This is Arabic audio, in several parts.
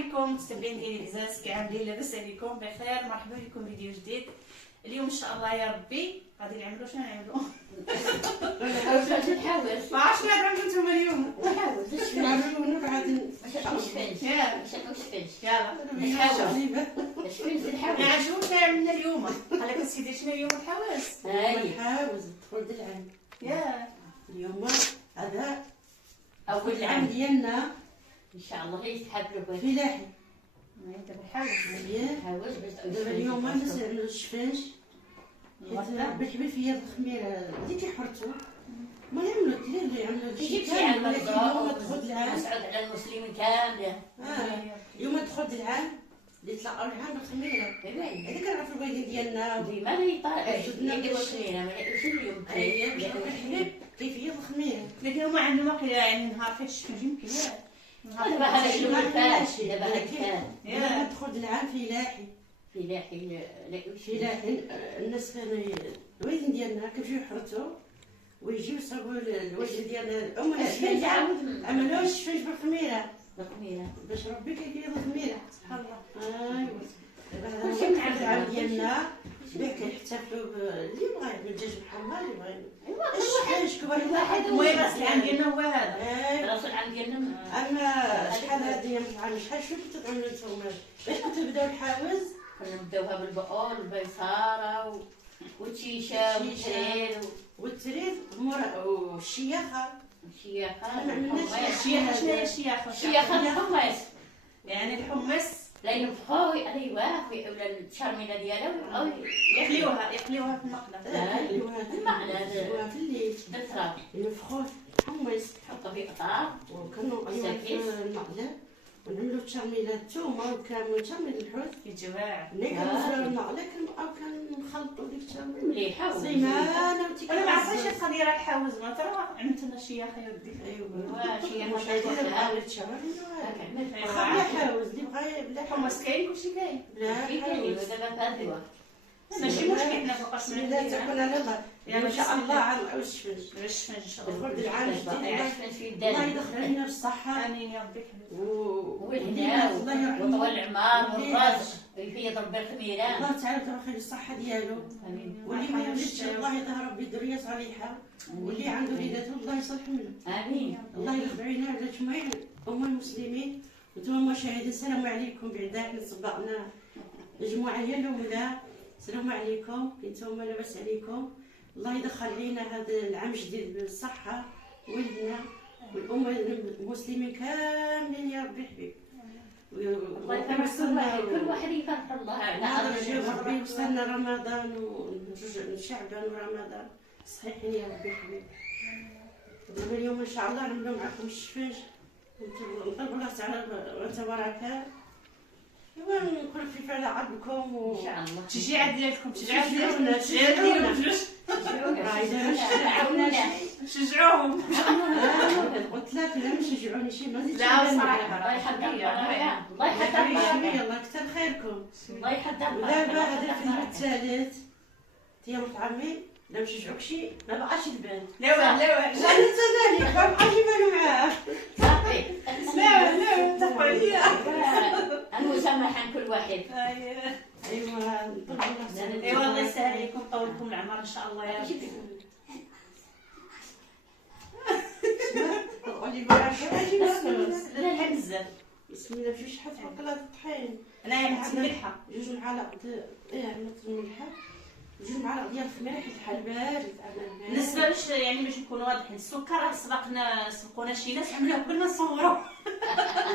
عليكم متابعين ديالي العزاز، كي عاملين؟ لاباس عليكم؟ بخير. مرحبا بكم فيديو جديد. اليوم ان شاء الله يا ربي غادي نعملوا شنو نعملوا؟ نحاول ما عرفتش نعملوا نتوما اليوم. نحاول غادي يلا نحاول عجبوك عملنا اليوم. قال لك سيدي شنو اليوم؟ الحواس. نحاول تدخل العام اليوم هذا أول العام العام ديالنا إن شاء الله يتحبلوا بك. في لاحي. دابا الحواس مزيان. حاول باش دابا اليوم ما نعملوا الشفاش حيت ربي الحبيب فيا الخميره اللي كيحرتو ما يعملوا الدراري اللي يعملوا تجيب هادشي شي عام كامل، ولكن اليوم الضرب تدخل العام. مسعود على المسلمين كاملين. اليوم تدخل العام اللي تلاقاو العام بالخميره. إيه هذا كنعرفوا البلديه ديالنا. ديما لا يطالع جدنا يديروا كلشي. سنينة ما يلاقيوش اليوم. اييه باش ربي الحبيب كيفيه الخميره. لكن هما عندهم واقع يعني نهار فيه الشمس يمكن دابا هذا اليوم الفات دابا هذا كان دابا تدخل العام في لاحي. في لاحي لاقيوش في لاحي الناس كانوا الوالدين ديالنا كيمشيو يحرثوا ويجيو يصاوبوا الوجه ديالنا الام عملوا الشفاش بالخميره الخميرة باش ربي كيفيه الخميره. سبحان الله. ايوا دابا كلشي هذا معلم. العام ديالنا باه كنحتفلوا اللي بغا يعمل الدجاج محمر اللي بغا يعمل الشفاش كل واحد. المهم بس العام ديالنا هو هذا. ايوا راس العام ديالنا اما شحال هادي من العام شحال شنو كنتو تعملوا نتوما باش كنتو تبداو الحواز؟ كنا نبداوها بالبقول والبيصارة والشيشة والتريد والتريد والشياخه. والشياخة ما عملناش والحمص. الشياخه شنو هي الشياخه؟ الشياخة الحمص يعني الحمص لا ينفخوه ايوه ولا الشرميله ديالها او يقليوها في المقله. يقليوها في الليل بالتراب ينفخوه حمص تحطوا في قطار وكانوا في المقله ونعملوا التشرميله الثومه والكمون تشرميل الحوت. في جواع. ملي كنوصلوا المقله كنخلطوا ديك التشرميل مليحه زينانه انا ما عرفتش هاد القضيه راه الحواز ما ترى عملت لنا الشياخه يا ودي. ايوا شي مشاهدين مشاهد التشرميل خلي حاوز اللي بغا بلا الحمص كاين كلشي كاين. بلا في كاين حواوز. دابا فهدوا ماشي مشكل حنا فوقاش بسم الله تكون على الله ان شاء الله على الشفاش باش ان شاء الله. دخل العام الجديد عشان في الله الدار يدخل علينا بالصحه امين يا ربي. والهنا وطول العمار والرزق يفيض ربي الخميره. الله تعالى يخلي الصحه ديالو امين واللي ما يولدش الله يطهر ربي ذريه صالحه واللي عنده وليداته الله يصلح منه. امين الله يرفع علينا على جميع امه المسلمين. وانتم مشاهدين السلام عليكم. بعدا حنا سبقنا مجموعه ديال الاولى. السلام عليكم انتم لاباس عليكم. الله يدخل علينا هذا العام الجديد بالصحه والهنا والامه المسلمين كاملين يا ربي حبيب. الله يفرح كل واحد يفرح الله على هذا أرض الشيء ربي وصلنا رمضان وشعبان ورمضان صحيحين يا ربي حبيب. دابا اليوم ان شاء الله نعملوا معكم الشفاش ونطلبوا الله تعالى وتبارك ونكون خفيف على عقلكم ان شاء الله. التشجيع ديالكم تشجعونا شجعوهم. قلت لك لا ما شجعوني شي ما زيدش لا صراحه الله يحضر الله يحضر يحضر يلا كثر خيركم. الله يحضر ودابا هذا الفيلم الثالث ديال ولد عمي لا مشجعوك شي ما بقاش يبان. لا لا تزالي ما بقاش يبانوا معاه. صافي لا اتفقوا عليا. المسامحة كل واحد. ايوا نطلبوا الله تعالى. ايوا الله يسهل عليكم طولكم العمر ان شاء الله يا ربي. قولي بقى شي لا لا بزاف. بسم الله في شحال تحط لها الطحين. انا عملت ملحه. 2 معالق عملت الملحه 2 معالق ديال الخميره حيت الحال بارد. بالنسبه باش يعني باش نكونوا واضحين السكر راه سبقونا شي ناس عملوه قبل ما نصوروا.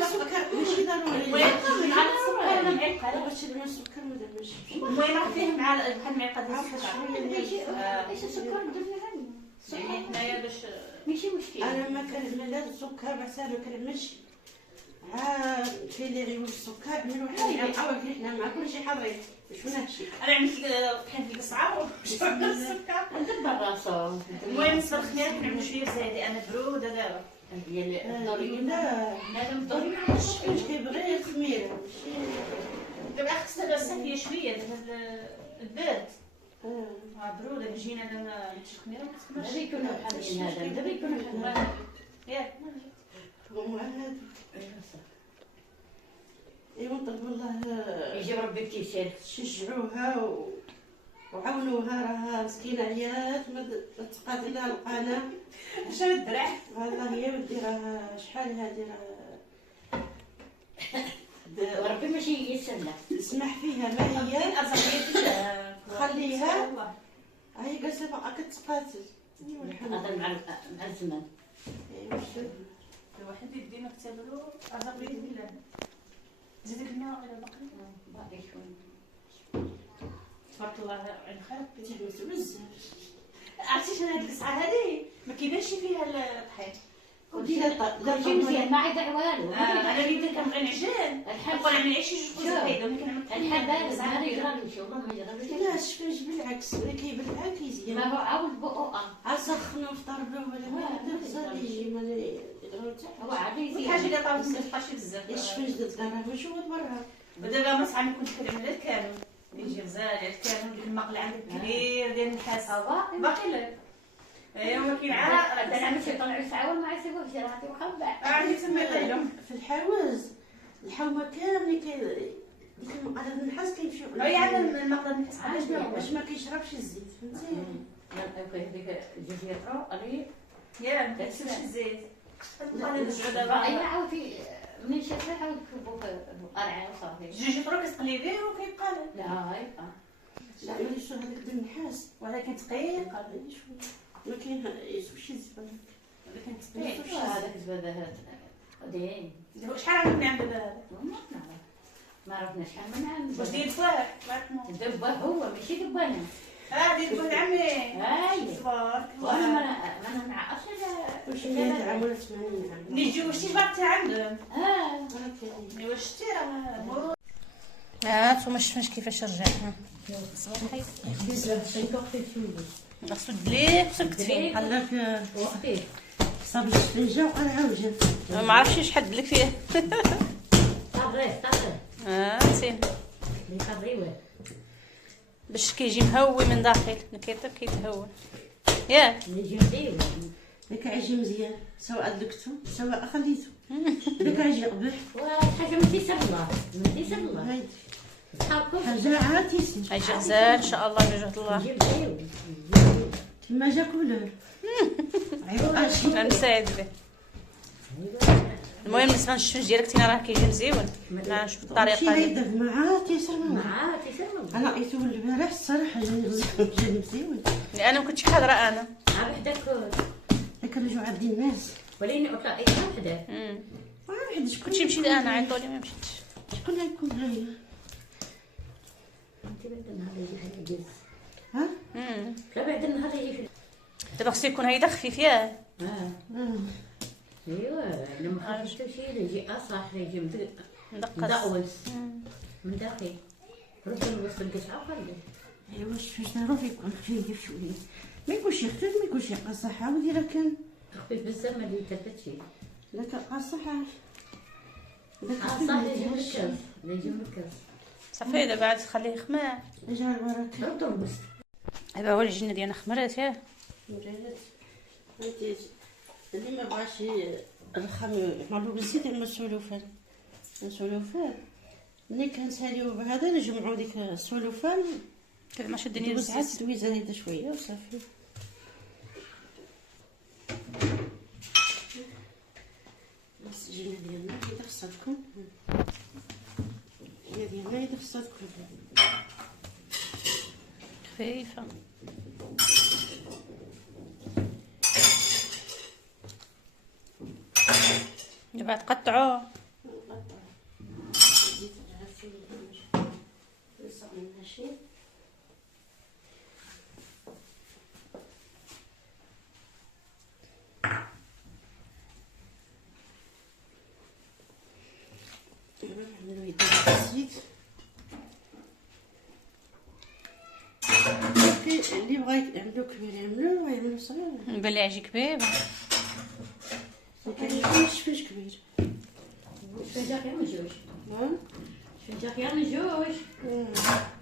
السكر ماشي ضروري. المهم من على السكر انا معلقه. باش تدير السكر ما درناش. المهم راه فيه مع بحال معلقه ديال السكر. ايش السكر درنا يعني حنايا باش ماشي مشكل. انا ما كنعمل لا السكر بعسل ما كنعملش. كاين اللي غيقول السكر عملوا حاجه نعاود حنا مع كلشي حاضرين شنو هادشي. انا عملت بحال ديك الصعاب السكر. ندبر راسو. المهم صار الخيار كنعملوا شويه زايده انا بروده دابا. ديال الدوري لا لازم الدوري واش كيبغي الخميره ماشي. دابا خصنا دابا صافيه شويه دابا البرد. بروده بجينا انا ما الخميره ما كتكونش. دابا يكونوا حاملين هذا دابا يكونوا حاملين. ياك هما هادو ايوا نطلبوا الله يجيب ربي التيسير. شجعوها وعاونوها، راها مسكينه عيات ما تبقات لها القناه. شنو الدرع والله يا ودي راه شحال هادي راه وربي ماشي يسلم. اسمح فيها ما هي خليها الله. هاي جالسه بقى كتقاتل. ايوا الحمد لله. هذا مع الزمن. ايوا شوف الواحد يدي مكتب له ازرق بيد الله. زيدك الماء الى بقري. باقي شوي. تبارك الله عين خالك. تحمس بزاف. عرفتي شنو هاد الساعه هادي ما كيبانش فيها الطحين. ودينا كلشي مزيان ما عيط والو. انا اللي كنبغي نعجن نقول نعمل عيش جوج كوز بيضه ملي كنعمل الحال بارز ما يجراليش والله ما يجراليش. لا شفاش بالعكس ولا كيبلعها كيزيان. ما هو عاود بقو عسخنو في طربه ولا ما نغزر يجي ما يقدروا هو حتى عادي كل يزيد. حاجه اللي طابت ما تبقاش بزاف. ايش فاش درت راه ماشي هو برا. ودابا ما صعب كنت كنعمل الكانون يجي غزال على الكانون ديك المقله عندك كبير ديال النحاس باقي لك. ايوا ما كاين عاد انا ماشي طلعوا ساعه ما يسيبوش راه غادي وخبع. عندي تما يقلهم. في الحواز الحومه كامل ديك المقله النحاس كيمشيو هي عندنا المقله النحاس باش ما كيشربش الزيت فهمتي. هذيك جوج يطرو علي يا ما تسيبش الزيت. المقله نرجعو اي دابا عاودي منين شافها عاود كبو في القرعه وصافي. جوج يطرو كتقلبيه وكيبقى لك. لا يبقى لا ملي شو هذاك النحاس ولكن ثقيل قال شويه ما كاين يسوش الزيت ولكن ثقيل. هذاك الزبادات قديم. شحال عندك نعم دابا هذا؟ ما عرفنا شحال من عام. واش ديال فواح بارك دبه هو ماشي دبانه. ديال فواح عمي هاي تبارك وانا الله. ما نعرفش واش 100 عام ولا 80 عام ملي تجيو شتي باغي عندهم. اه شتي راه نتوما شفتوا كيفاش رجع صباحي خاصو تدليه خاصو تكتفي قال لك وقتي صاب السفنجه وقال عاوجه ما عرفتش شحال دلك فيه. طري زين اللي طريوه باش كيجي مهوي من داخل كيطيب كيتهوى ياك. نجي نديرو داك عجي مزيان سواء دلكتو سواء خليتو داك عجي قبح وحاجه من تيسر الله من تيسر الله هايدي صحابكم حاجه عاد تيسير غيجي غزال ان شاء الله بجهد الله. نجيب ديرو كيما جا كولور عيب اشي انا مساعد به. المهم بالنسبه للشفنج ديالك تينا راه كيجي مزيون. نشوف الطريقه شي يدك مع تيسر مع تيسر الله انا لقيتو البارح الصراحه جاني مزيون لان ما كنتش حاضره انا. عا وحدك داك الرجوع عندي الناس وليني اطلع اي وحده ما عاد شكون كنتي مشيت انا عيطولي ما مشيتش. شكون غيكون هاي انت بعد النهار يجي في الجز ها لا بعد النهار يجي في دابا خصو يكون هيدا خفيف ياه. ايوا لما خرجتو شي يجي اصح يجي مدقس. مدقوس من داخل رد الوسط القطعه وخليه. ايوا شفاش نعرف يكون خفيف شويه ما يكونش خفيف ما يكونش قاصح عاودي راه كان خفيف بزاف ما يتثبت شي لا كان قاصح داك صح يجي مركز يجي مركز صافي دابا عاد تخليه يخمر. رجع البركه رد الوسط دابا هو الجنه ديالنا خمرات ياه. مريت انت اللي ما بغاش الرخام يعملو بالزيت اما السلوفان ملي كنساليو بهذا نجمعو ديك السلوفان كيف ما شدني دوزها الزيت. دويزه هيدا شويه وصافي. بس الجنه ديالنا هيدا خصها تكون هيدا خصها تكون خفيفه. دابا تقطعوه. اللي بغا يعملو كبير يعملو ويعملو صغير نبان لي عجي كبير. شفاش كبير شفنجا خير من جوج ها شفنجا خير من جوج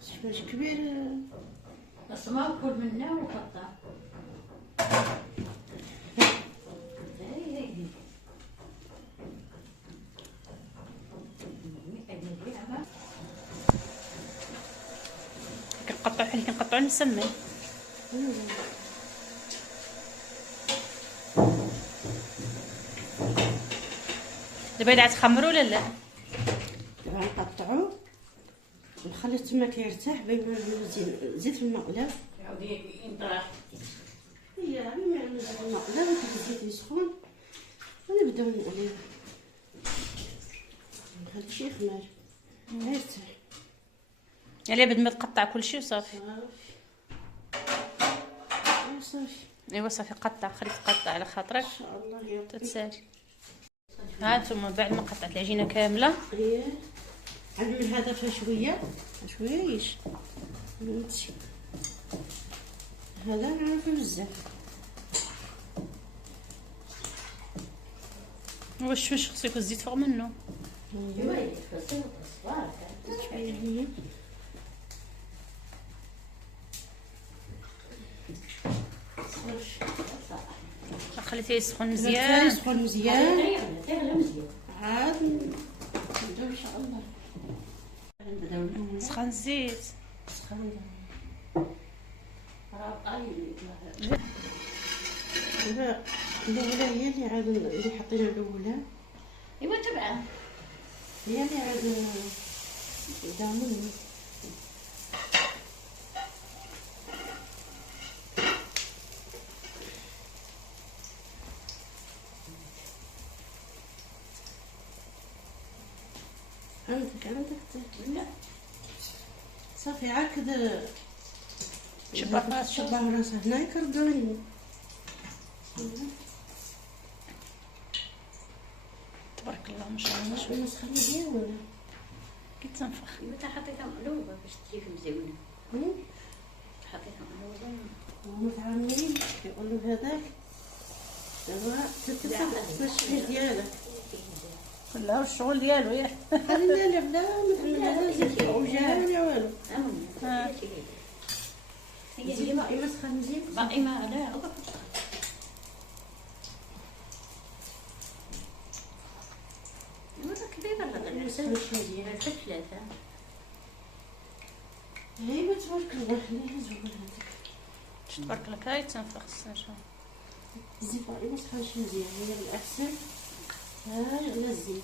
شفاش كبير السما وكل منا وقطع هاي بحال كنقطعو نسمن. دابا إلا تخمروا ولا لا؟ دابا نقطعو ونخليه تما كيرتاح بين ما نزيد في المقله. يعاود ينطرح. هي بين ما نزيد في المقله الزيت يسخن ونبداو نقليو. نخلي شي يخمر يرتاح. يعني بعد ما تقطع كلشي وصافي. صافي. ايوا صافي قطع، خليه تقطع على خاطرك ان شاء الله يا ربي. تتسالي. ها نتوما بعد ما قطعت العجينه كامله ايه عندنا هذا فيها شويه شويش فهمتي. هذا نعرفو بزاف. واش خصو يكون الزيت فوق منه. ايوا يتفصل الصوار. شويه خليتيه يسخن مزيان. مزيان. يسخن مزيان تغلى مزيان. عاد نبداو ان شاء الله. نبداو سخن الزيت. نسخن. الاولى هي اللي عاد اللي حطينا الاولى ايوا تبعها. هي اللي عاد دامن. عندك لا صافي عاكد شبه راسه هنا يكردوني. تبارك الله ما شاء الله. شويه نسخن مزيان ولا كي تنفخ. ايوا تا حطيتها مقلوبه باش تجيك مزيونه. حطيتها مقلوبه ومتعمرين يقولوا هذاك دابا تتفق ديالك كلها الشغل ديالو ياك. خلينا لا ما زيت وجاها ولا والو. هي زيد باقي ما سخن مزيان. باقي ما لا وقف. ايوا كبيره لا لا نسوي شويه ثلاثه. ايوا تبارك الله. خليها زوين هذيك. تبارك الله كاي تنفخ السنجه. الزيت باقي ما سخنش مزيان. هي الاحسن ها على الزيت.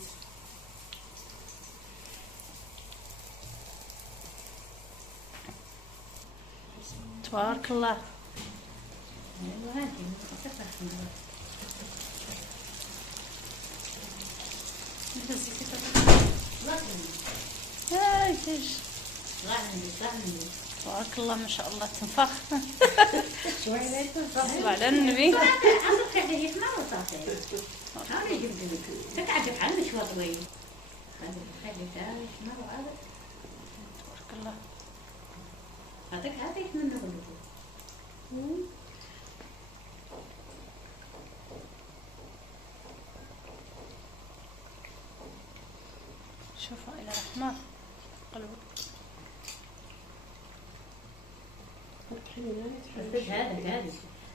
تبارك الله. ايوا هادي تفرح. هاي تيج. غني تبارك الله ما شاء الله تنفخ. شويه تفرح. صلى على النبي. عمرك هذه ما وصافي. هاي جبت لك. تقعد على مشوار طويل. خليتها ما وعاد. تبارك الله. هذاك هذيك من نغلبو. شوفوا الى رحمه قلبك.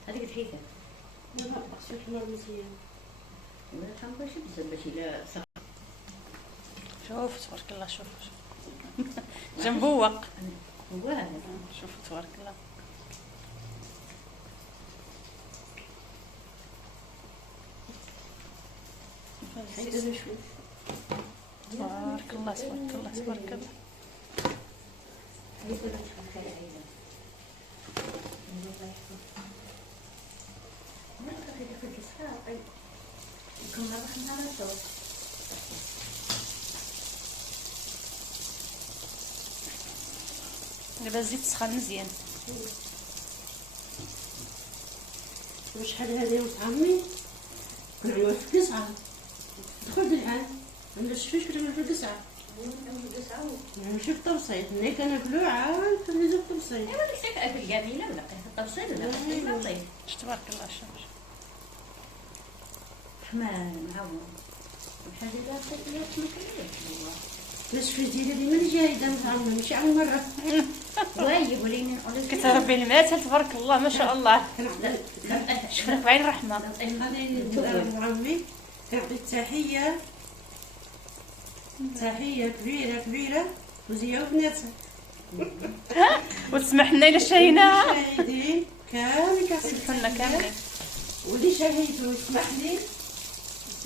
هذيك تحيتها. لا خصو يحمر مزيان. ولا تنقص بزاف باش إلا صح. شوف تبارك الله. شوف جنبوق. هو هذا. شوف تبارك الله. حيت انا شوف تبارك الله تبارك الله تبارك الله. هذيك ولا شوف خير عينه. ما تخلي في الكساء. يكون ما بخنا على الصوت. دابا الزيت سخن مزيان. وشحال هذه وطعمي كنعملوها في قصعه. دخل بالعاد عند الشفيش كنعملو في قصعه. ماشي في الطبسيط. ملي كناكلو عاد كنزيدو في الطبسيط. ايوا ديك الشيء الجميله ولا في التفصيل ولا في الطبسيط. تبارك الله. شوف حمان معاون. بحال دابا الطيبات ما كاينش. الشفيش ديالي من جايده مطعمه ماشي عن مره. وايب ولينا نقول لك كتربي المعاتل تبارك الله ما شاء الله. شوف لك بعين الرحمه. هذا عمي كنعطي تحيه كبيره كبيره وزيها وبناتها. وتسمح لنا الا شهينا. شاهدين كامل سمحوا لنا كاملين. واللي شاهدتو يسمح لي،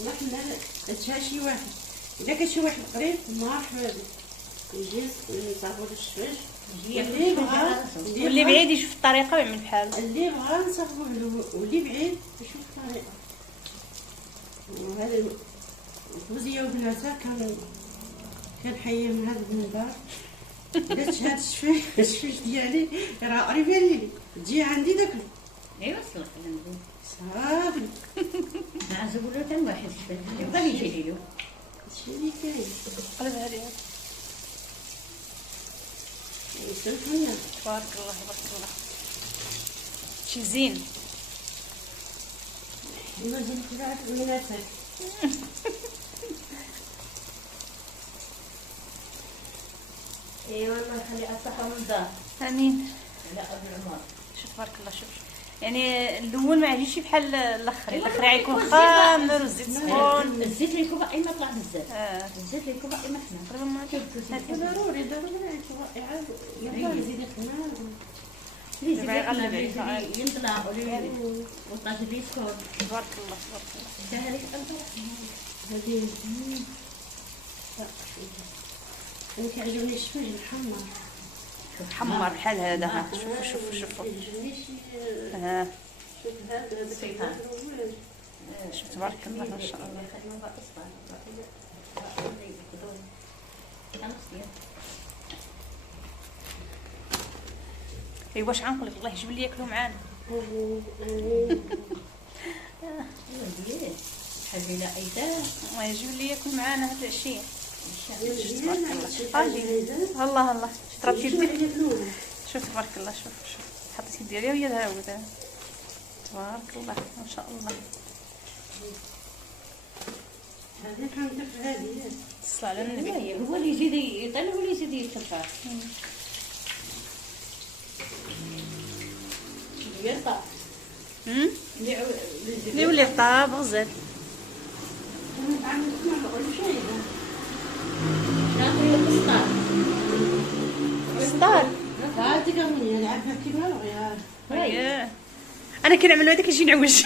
يسمح لنا تشها شي واحد، اذا كان شي واحد قريب مرحبا يجي نصاوبو الشفاش، واللي بعيد يشوف الطريقه ويعمل بحال. اللي بغا نصاوبوه له، واللي بعيد يشوف الطريقه. وهذا فوزيه وبناتها كان حي من هذا المنبر. درت هاد الشفاش ديالي راه قريبه لي، تجي عندي داك ايوا صلح لنا صافي. مع زبولو تم واحد الشفاش يبغى يجي له هادشي اللي كاين. قلبها عليها. يسلمنا تبارك الله تبارك الله. شي زين. والله زين طلعت بناتك. ايوا الله يخلي الصحه والدار. امين. على ابو العمر. شوف تبارك الله. شوف يعني الاول ما عجبش بحال الاخر. الاخر غيكون خامر والزيت سخون. الزيت اللي يكون باقي ما طلع بزاف. الزيت اللي يكون باقي ما حنا. ضروري يعاود يزيد الخمار. دابا يغلب عليك. ينطلع والطاجن يسكر. تبارك الله تبارك الله. داها لك قلبها. هذه انا كيعجبني الشفاش محمر. حمر بحال هذا. ها شوفوا شوفوا. ها شوف هذا شوف تبارك الله ما شاء الله. ايوا واش غنقول لك الله يجيب لي ياكلوا معانا. حبينا ايداه الله يجيب لي ياكل معانا هاد العشيه. الله الله شطرات يدي. شوف تبارك الله. شوف حطيت يدي عليها وهي هاوده. تبارك الله ما شاء الله. هذه كانت هذه الصلاة على النبي. هو اللي يزيد يطلع ولا يزيد يتفاح. يرطب. اللي ولي طاب غزال. سطار. هادي كامل يلعبها كيما بغيها. انا كنعمل هذاك يجي نعوج.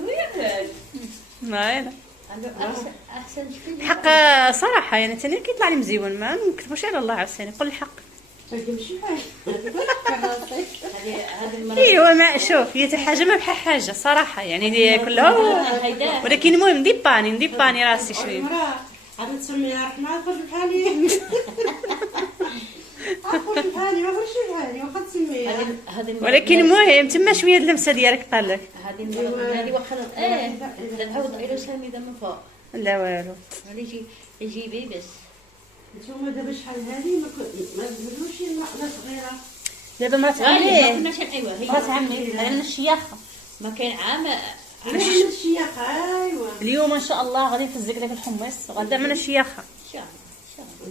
وياك. ما احسن شكل. الحق صراحه يعني ثاني كيطلع لي مزيون ما نكذبوش على الله عاوتاني نقول الحق. ايوا ما شوف هي حتى حاجه ما بحال حاجه صراحه يعني كلها. ولكن المهم نديباني راسي شويه. عاد تسميها رحمه خرج بحالي. خرج بحالي ما خرجش بحالي واخا تسميها. ولكن المهم تما شويه اللمسه ديالك طال لك. هذه واخا نعاود غير سامده من فوق. لا والو. يجيبي بس. نتوما دابا شحال هذه ما تبدلوش المقله صغيره. دابا مرات ما عمي. كناش ايوا هي مرات عمي عندنا الشياخه. ما كاين عام. عندنا الشياخه ايوا. اليوم ان شاء الله غادي نفزك لك الحمص وغدا عندنا الشياخه. ان شاء الله.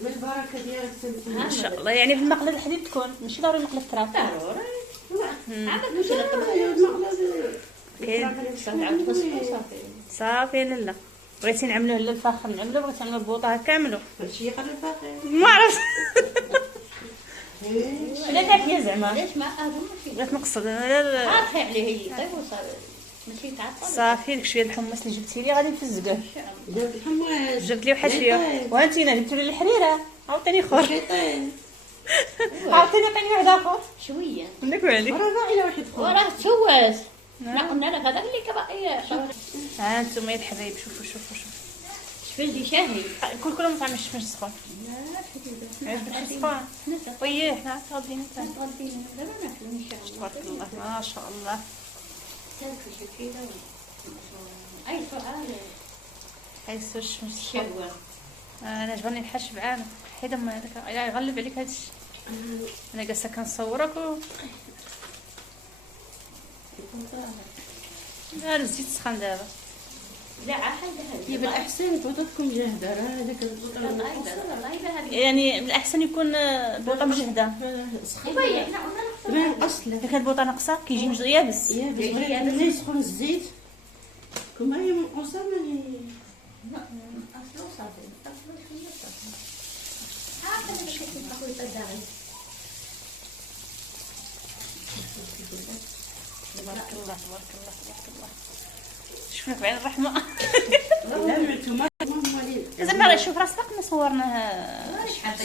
بالبركه ديالك ان شاء الله يعني بالمقله الحديد تكون ماشي ضروري مقله التراب. ضروري. عندك مش المقله كاين صافي لالا. بغيتي نعملوه لا الفاخر نعملوه بغيتي نعملوه بوطه هكا نعملوه. هادشي يقرا الفاخر ما عرفت. لا تعرفي زعما ليش ما هادو ماشي بغيت نقصد عارفه عليه هي طيب وصافي ماشي تعطل. صافي داك شويه الحمص اللي جبتي لي غادي نفزقوه. جاب الحماس جبت لي واحد شويه وانتينا جبتي لي الحريره عاوتاني اخر شيطان عاوتاني عطيني واحد اخر شويه منك وعليك. راه باغي واحد اخر وراه تسوس. لا قلنا لك هذاك اللي كباقي ها انتم يا الحبايب شوفوا شفت لي شاهي. كلكم ما طعمش الشمس سخون. لا شفتي عجبك السخون وياه حنا غاديين حتى غاديين دابا ناكلوا ان شاء الله. تبارك الله ما شاء الله. تاكل شي كذا اي سؤال. حيت الشمس شوه. انا عجبني الحال شبعانه حيت ما هذاك يغلب عليك هذا الشيء. انا جالسه كنصورك لا الزيت سخن دابا. لا عاد هي بالاحسن بوطتكم جاهده راه هذاك الله يعني من الاحسن يكون البوطه مجهده. ايوا حنا قلنا من الاصل اذا كانت البوطه ناقصه كيجي مش يابس. يابس ملي يسخن الزيت كما هي منقوصه ملي اصلو صافي اصلو شويه صافي. عارفه انا كنت ناكل الداعي. تبارك الله تبارك الله تبارك الله. شوفك بعين الرحمه. لا نتوما زعما راه شوف راه سبقنا صورناها شحال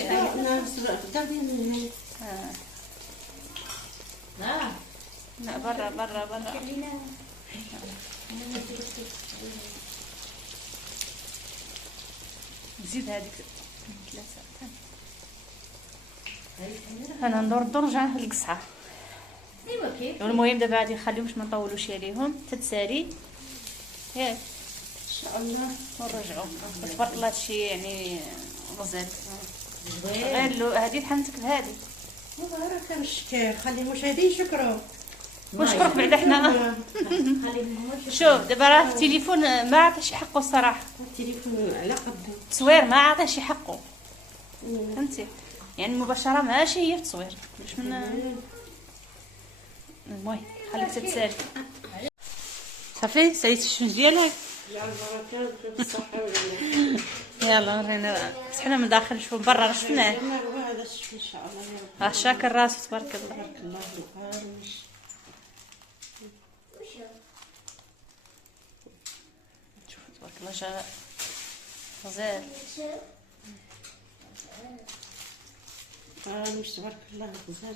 لا برا برا برا. نزيد هذيك 3 انا ندور نرجع للقصعه. ايوا كيف المهم دابا غادي نخليهم باش ما نطولوش عليهم تتسالي ياك ان شاء الله ونرجعوا. تبارك الله هادشي يعني غزال زوين. غير هادي حنتك بهادي راه كنشكر خلي المشاهدين يشكروا ونشكرك بعدا حنا. شوف دابا راه التليفون ما عطاش حقه الصراحه، التليفون على قده التصوير ما عطاش حقه فهمتي، يعني المباشره ماشي هي في التصوير باش من المهم خليك تتسالي صافي ساليت الشمس ديالك. يا البركه بالصحه والعافيه. يلا ورينا حنا من داخل شوف برا راه شفناه. هذا الشيء ان شاء الله يا رب. شاكر راسو تبارك الله. تبارك الله الخارج. شوف تبارك الله جا غزال مش تبارك الله غزال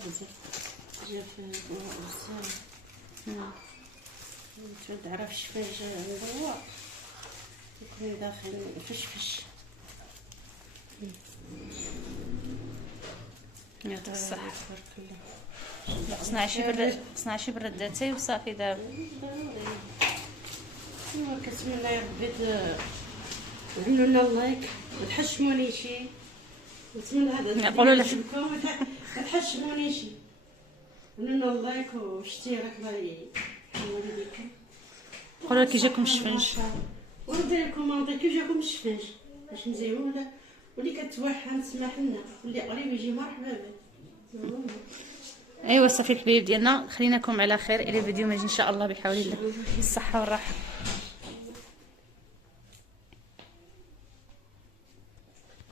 جا في غزال. ما تعرفش فين جا ندور يكون داخل فشفش. يعطيك الصحة. تبارك الله. خصنا شي برداتي وصافي دابا. ايوا كنتمنى يا ربي تعملوا لنا لايك ما تحشمونيش. نتمنى هذا يقولوا لك ما تحشمونيش. عملوا لنا لايك واشتراك الله يحمل بكم. قولوا كي جاكم الشفنج وندير كومونتير كي جاكم الشفنج باش نزينو واللي كتوحم تسمح لنا واللي قريب يجي مرحبا به. ايوا صافي الحبايب ديالنا خليناكم على خير الى فيديو ماجي ان شاء الله بحول الله بالصحه والراحه.